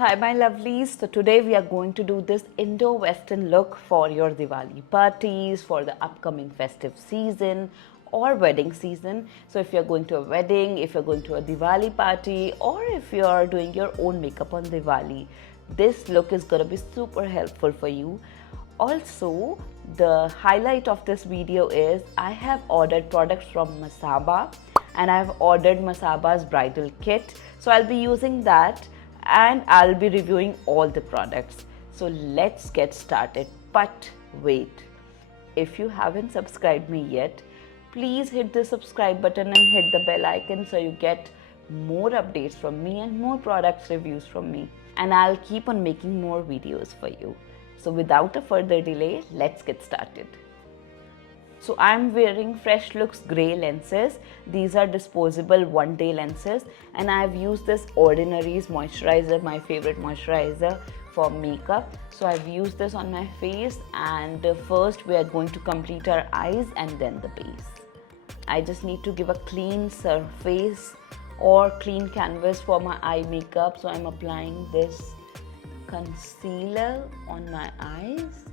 Hi my lovelies, so today we are going to do this Indo-Western look for your Diwali parties, for the upcoming festive season or wedding season. So if you're going to a wedding, if you're going to a Diwali party, or if you're doing your own makeup on Diwali, this look is going to be super helpful for you. Also, the highlight of this video is I have ordered products from Masaba and I've ordered Masaba's bridal kit. So I'll be using that and I'll be reviewing all the products. So let's get started. But wait, if you haven't subscribed me yet, please hit the subscribe button and hit the bell icon so you get more updates from me and more products reviews from me. And I'll keep on making more videos for you. So without a further delay, let's get started. So I'm wearing Fresh Looks grey lenses. These are disposable one-day lenses and I've used this Ordinary's moisturizer, my favorite moisturizer for makeup. So I've used this on my face, and first we are going to complete our eyes and then the base. I just need to give a clean surface or clean canvas for my eye makeup. So I'm applying this concealer on my eyes.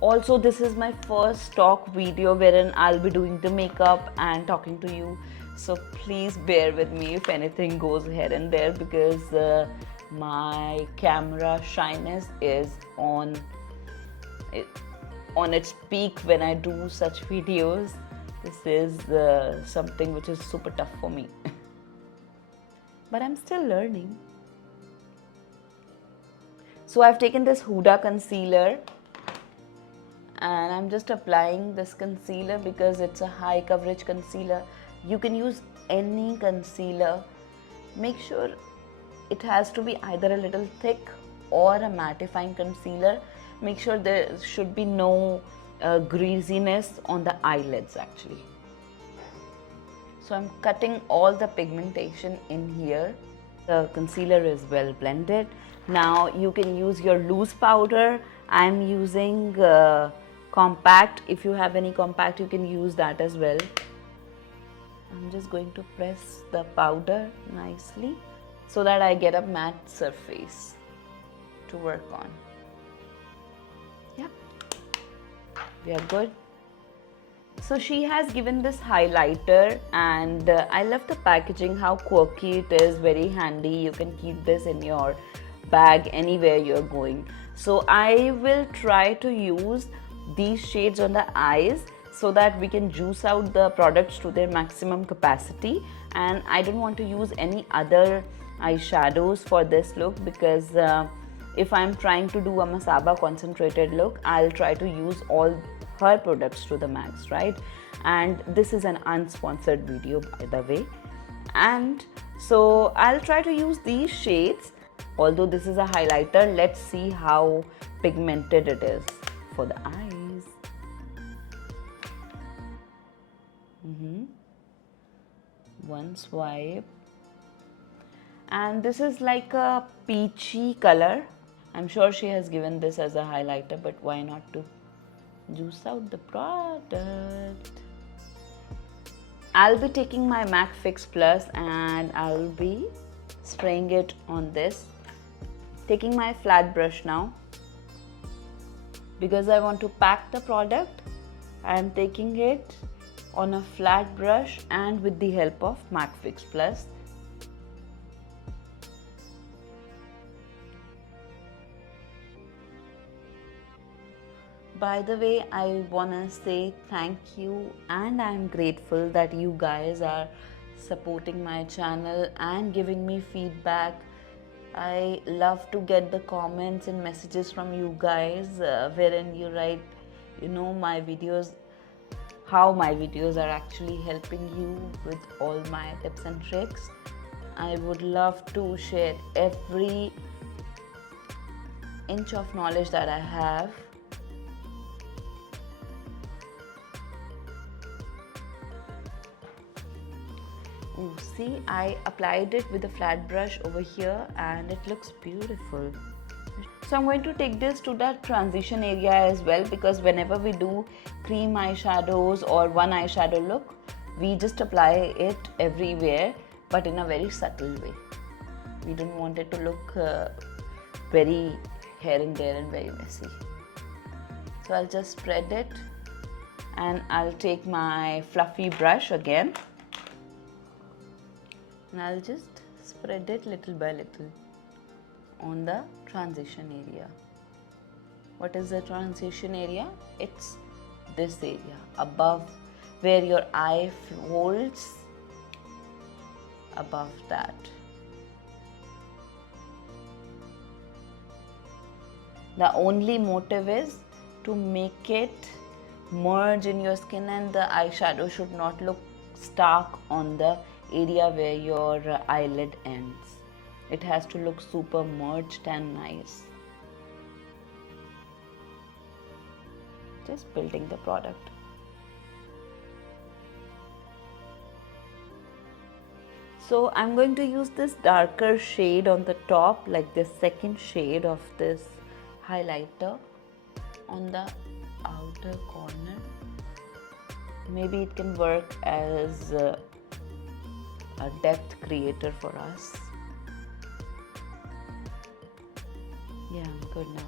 Also, this is my first stock video wherein I'll be doing the makeup and talking to you. So please bear with me if anything goes here and there, because my camera shyness is on its peak when I do such videos. This is something which is super tough for me. But I'm still learning. So I've taken this Huda concealer and I'm just applying this concealer because it's a high coverage concealer. You can use any concealer. Make sure it has to be either a little thick or a mattifying concealer. Make sure there should be no greasiness on the eyelids actually. So I'm cutting all the pigmentation in here. The concealer is well blended. Now you can use your loose powder. I'm using compact. If you have any compact, you can use that as well. I'm just going to press the powder nicely so that I get a matte surface to work on. Yep, we are good. So she has given this highlighter, and I love the packaging, how quirky it is, very handy. You can keep this in your bag anywhere you're going. So I will try to use these shades on the eyes so that we can juice out the products to their maximum capacity. And I don't want to use any other eyeshadows for this look because if I'm trying to do a Masaba concentrated look, I'll try to use all her products to the max, right? And this is an unsponsored video, by the way. And so I'll try to use these shades. Although this is a highlighter, let's see how pigmented it is for the eyes. One swipe. And this is like a peachy color. I'm sure she has given this as a highlighter, but why not to juice out the product? I'll be taking my MAC Fix Plus and I'll be spraying it on this. Taking my flat brush now. Because I want to pack the product, I am taking it on a flat brush and with the help of MAC Fix Plus. By the way, I wanna say thank you, and I'm grateful that you guys are supporting my channel and giving me feedback. I love to get the comments and messages from you guys wherein you write, my videos, how my videos are actually helping you with all my tips and tricks. I would love to share every inch of knowledge that I have. Oh, see, I applied it with a flat brush over here and it looks beautiful. So I'm going to take this to that transition area as well, because whenever we do cream eyeshadows or one eyeshadow look, we just apply it everywhere but in a very subtle way. We don't want it to look very here and there and very messy. So I'll just spread it, and I'll take my fluffy brush again, and I'll just spread it little by little on the transition area. What is the transition area? It's this area above where your eye folds, above that. The only motive is to make it merge in your skin, and the eyeshadow should not look stark on the area where your eyelid ends. It has to look super merged and nice. Just building the product. So I'm going to use this darker shade on the top, like the second shade of this highlighter on the outer corner. Maybe it can work as a depth creator for us. Yeah, I'm good now.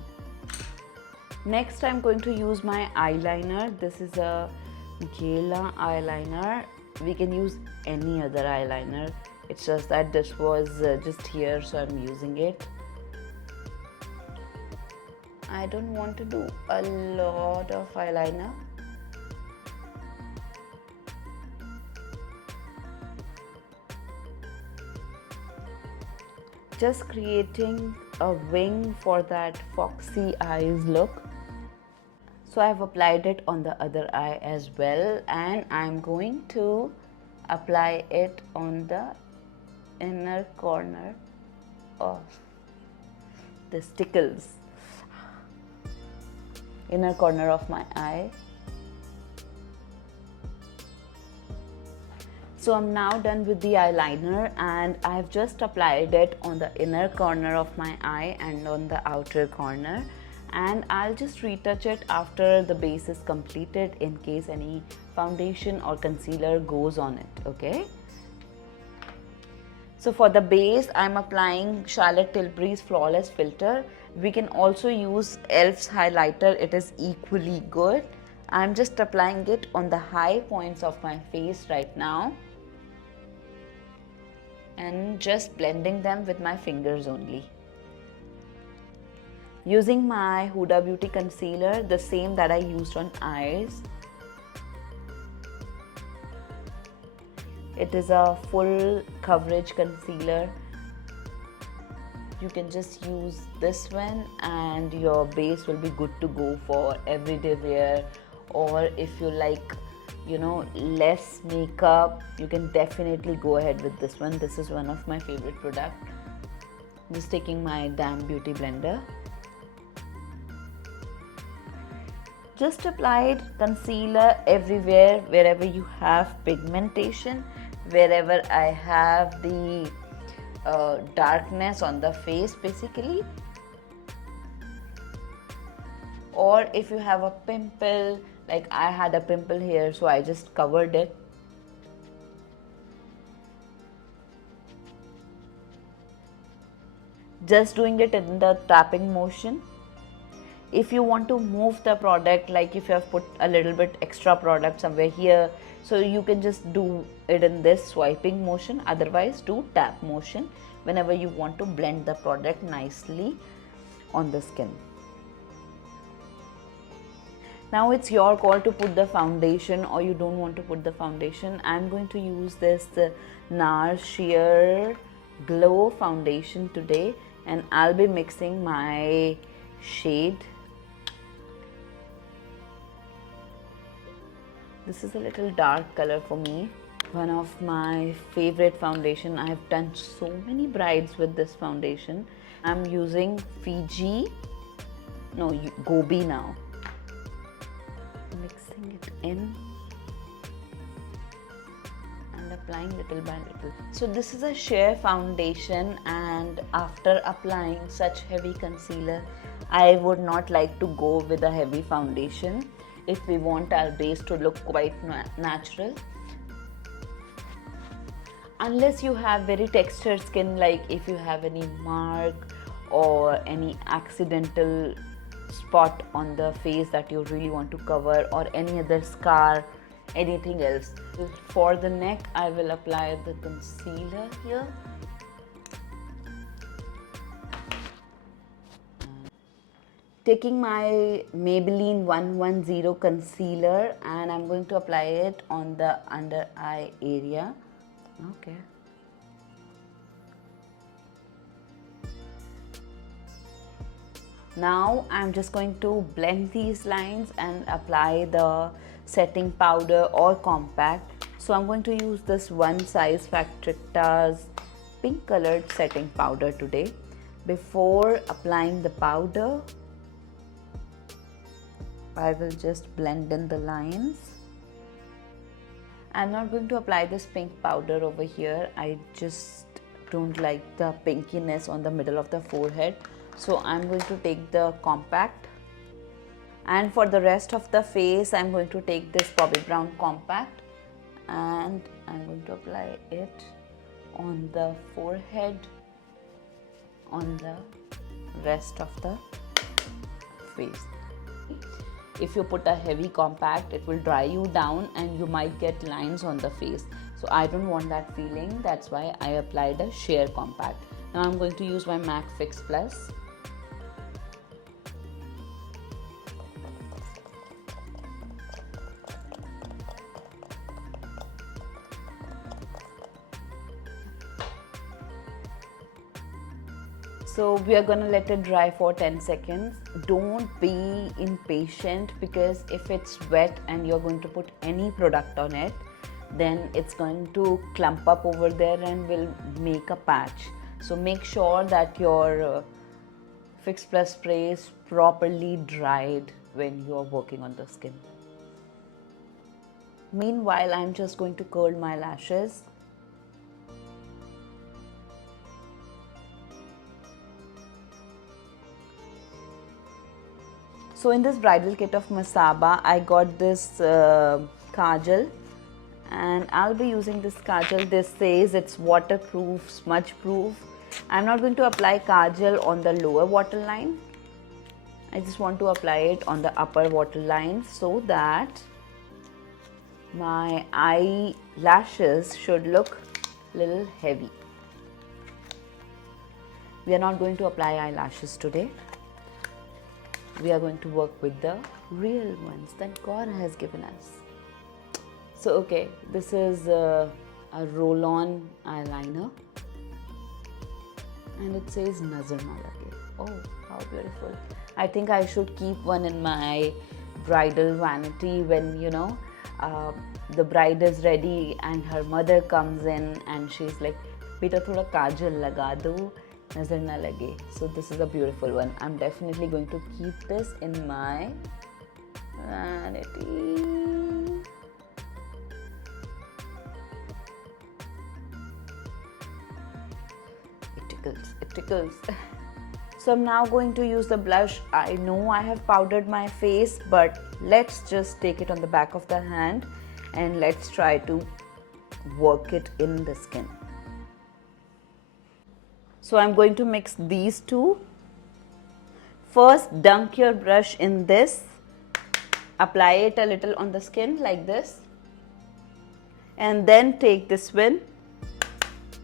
Next, I'm going to use my eyeliner. This is a Gala eyeliner. We can use any other eyeliner. It's just that this was just here, so I'm using it. I don't want to do a lot of eyeliner. Just creating a wing for that foxy eyes look. So I've applied it on the other eye as well, and I'm going to apply it on the inner corner of the stickles, inner corner of my eye. So I'm now done with the eyeliner, and I've just applied it on the inner corner of my eye and on the outer corner, and I'll just retouch it after the base is completed in case any foundation or concealer goes on it, okay? So for the base, I'm applying Charlotte Tilbury's Flawless Filter. We can also use e.l.f.'s highlighter, it is equally good. I'm just applying it on the high points of my face right now, and just blending them with my fingers only. Using my Huda Beauty concealer, the same that I used on eyes. It is a full coverage concealer. You can just use this one and your base will be good to go for everyday wear, or if you like, you know, less makeup, you can definitely go ahead with this one. This is one of my favorite products. Just taking my damn beauty blender. Just applied concealer everywhere, wherever you have pigmentation, wherever I have the darkness on the face basically, or if you have a pimple, like I had a pimple here, so I just covered it. Just doing it in the tapping motion. If you want to move the product, like if you have put a little bit extra product somewhere here, so you can just do it in this swiping motion, otherwise do tap motion whenever you want to blend the product nicely on the skin. Now it's your call to put the foundation, or you don't want to put the foundation. I'm going to use this NARS Sheer Glow foundation today, and I'll be mixing my shade. This is a little dark color for me. One of my favorite foundation. I have done so many brides with this foundation. I'm using Gobi now. Mixing it in and applying little by little. So this is a sheer foundation, and after applying such heavy concealer, I would not like to go with a heavy foundation if we want our base to look quite natural. unless you have very textured skin, like if you have any mark or any accidental spot on the face that you really want to cover, or any other scar, anything else. For the neck, I will apply the concealer here. Taking my Maybelline 110 concealer, and I'm going to apply it on the under eye area. Okay. Now I'm just going to blend these lines and apply the setting powder or compact. So I'm going to use this One Size Factoritas pink colored setting powder today. Before applying the powder, I will just blend in the lines. I'm not going to apply this pink powder over here. I just don't like the pinkiness on the middle of the forehead. So I'm going to take the compact, and for the rest of the face I'm going to take this Bobbi Brown compact, and I'm going to apply it on the forehead, on the rest of the face. If you put a heavy compact, it will dry you down and you might get lines on the face. So I don't want that feeling. That's why I applied a sheer compact. Now I'm going to use my MAC Fix Plus. So we are going to let it dry for 10 seconds. Don't be impatient, because if it's wet and you're going to put any product on it, then it's going to clump up over there and will make a patch. So make sure that your Fix Plus spray is properly dried when you are working on the skin. Meanwhile, I'm just going to curl my lashes. So in this bridal kit of Masaba, I got this kajal, and I'll be using this kajal. This says it's waterproof, smudge proof. I'm not going to apply kajal on the lower waterline. I just want to apply it on the upper waterline so that my eyelashes should look a little heavy. We are not going to apply eyelashes today. We are going to work with the real ones that God has given us. So okay, this is a roll-on eyeliner, and it says Nazar Na Lage. Oh, how beautiful. I think I should keep one in my bridal vanity when, you know, the bride is ready and her mother comes in and she's like, beta thoda kajal laga do, nazar na lage. So this is a beautiful one. I'm definitely going to keep this in my vanity. It tickles, it tickles. So I'm now going to use the blush. I know I have powdered my face, but let's just take it on the back of the hand and let's try to work it in the skin. So I'm going to mix these two. First, dunk your brush in this. Apply it a little on the skin like this. And then take this one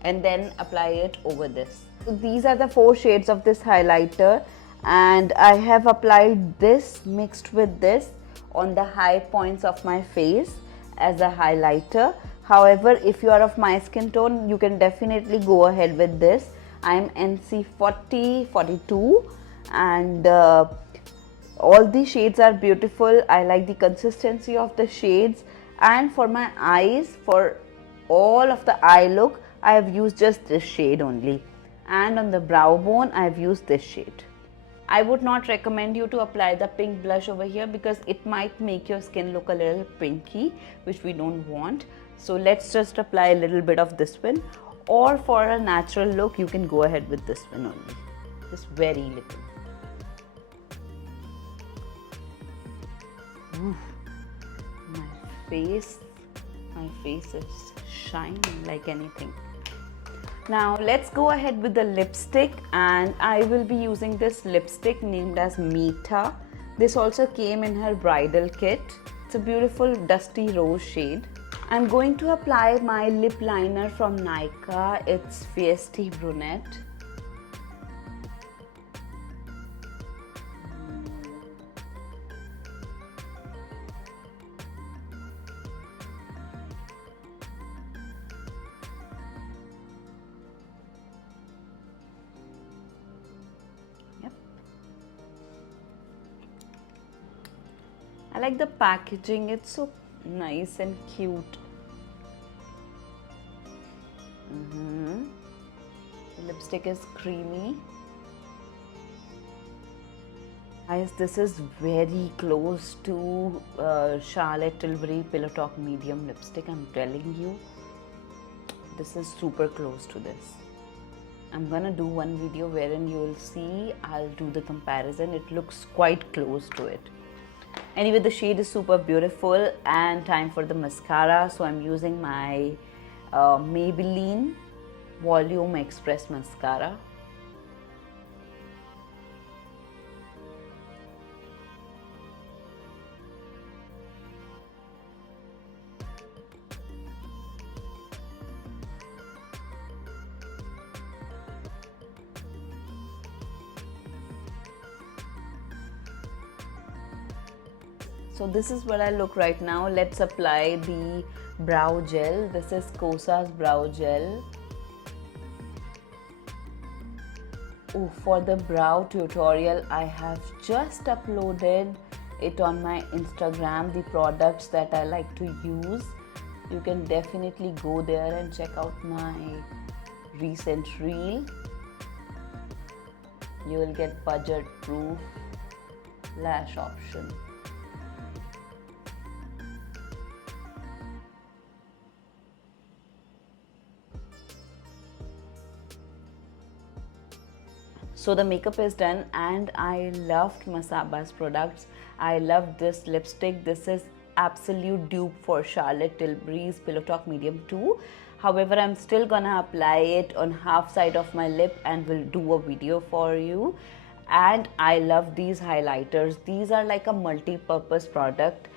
and then apply it over this. So these are the 4 shades of this highlighter, and I have applied this mixed with this on the high points of my face as a highlighter. However, if you are of my skin tone, you can definitely go ahead with this. I am NC 40, 42, and all the shades are beautiful. I like the consistency of the shades, and for my eyes, for all of the eye look, I have used just this shade only, and on the brow bone I have used this shade. I would not recommend you to apply the pink blush over here because it might make your skin look a little pinky, which we don't want. So let's just apply a little bit of this one, or for a natural look you can go ahead with this one only, just very little. My face is shining like anything. Now let's go ahead with the lipstick, and I will be using this lipstick named as Meeta. This also came in her bridal kit. It's a beautiful dusty rose shade. I'm going to apply my lip liner from Nykaa. It's Festive Brunette. I like the packaging, it's so nice and cute. The lipstick is creamy. Guys, this is very close to Charlotte Tilbury Pillow Talk Medium lipstick. I'm telling you, this is super close to this. I'm gonna do one video wherein you will see, I'll do the comparison. It looks quite close to it. Anyway, the shade is super beautiful, and time for the mascara. So I'm using my Maybelline Volume Express Mascara. So this is what I look right now. Let's apply the brow gel. This is Kosa's brow gel. Oh, for the brow tutorial, I have just uploaded it on my Instagram, the products that I like to use. You can definitely go there and check out my recent reel. You will get budget proof lash option. So the makeup is done, and I loved Masaba's products. I love this lipstick. This is absolute dupe for Charlotte Tilbury's Pillow Talk Medium 2. However, I'm still gonna apply it on half side of my lip and will do a video for you. And I love these highlighters. These are like a multi-purpose product.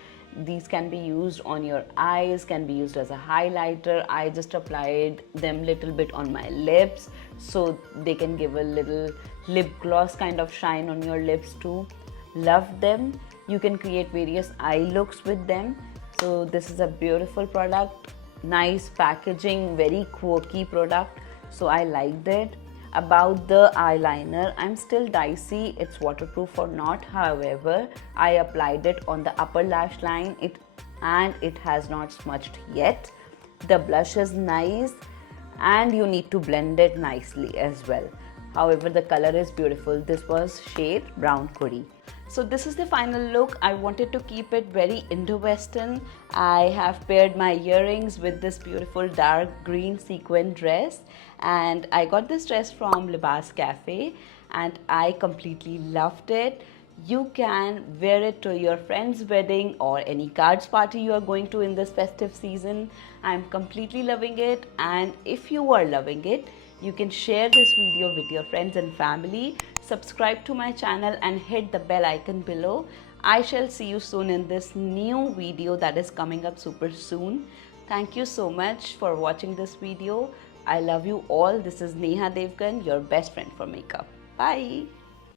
These can be used on your eyes, can be used as a highlighter. I just applied them little bit on my lips so they can give a little lip gloss kind of shine on your lips too. Love them. You can create various eye looks with them. So this is a beautiful product, nice packaging, very quirky product. So I liked it. About the eyeliner, I'm still dicey, it's waterproof or not. However, I applied it on the upper lash line, and it has not smudged yet. The blush is nice, and you need to blend it nicely as well. However, the color is beautiful. This was shade Brown Curry. So this is the final look. I wanted to keep it very Indo-Western. I have paired my earrings with this beautiful dark green sequin dress, and I got this dress from Libas Cafe and I completely loved it. You can wear it to your friend's wedding or any cards party you are going to in this festive season. I'm completely loving it, and if you are loving it, you can share this video with your friends and family. Subscribe to my channel and hit the bell icon below. I shall see you soon in this new video that is coming up super soon. Thank you so much for watching this video. I love you all. This is Neha Devgan, your best friend for makeup. Bye.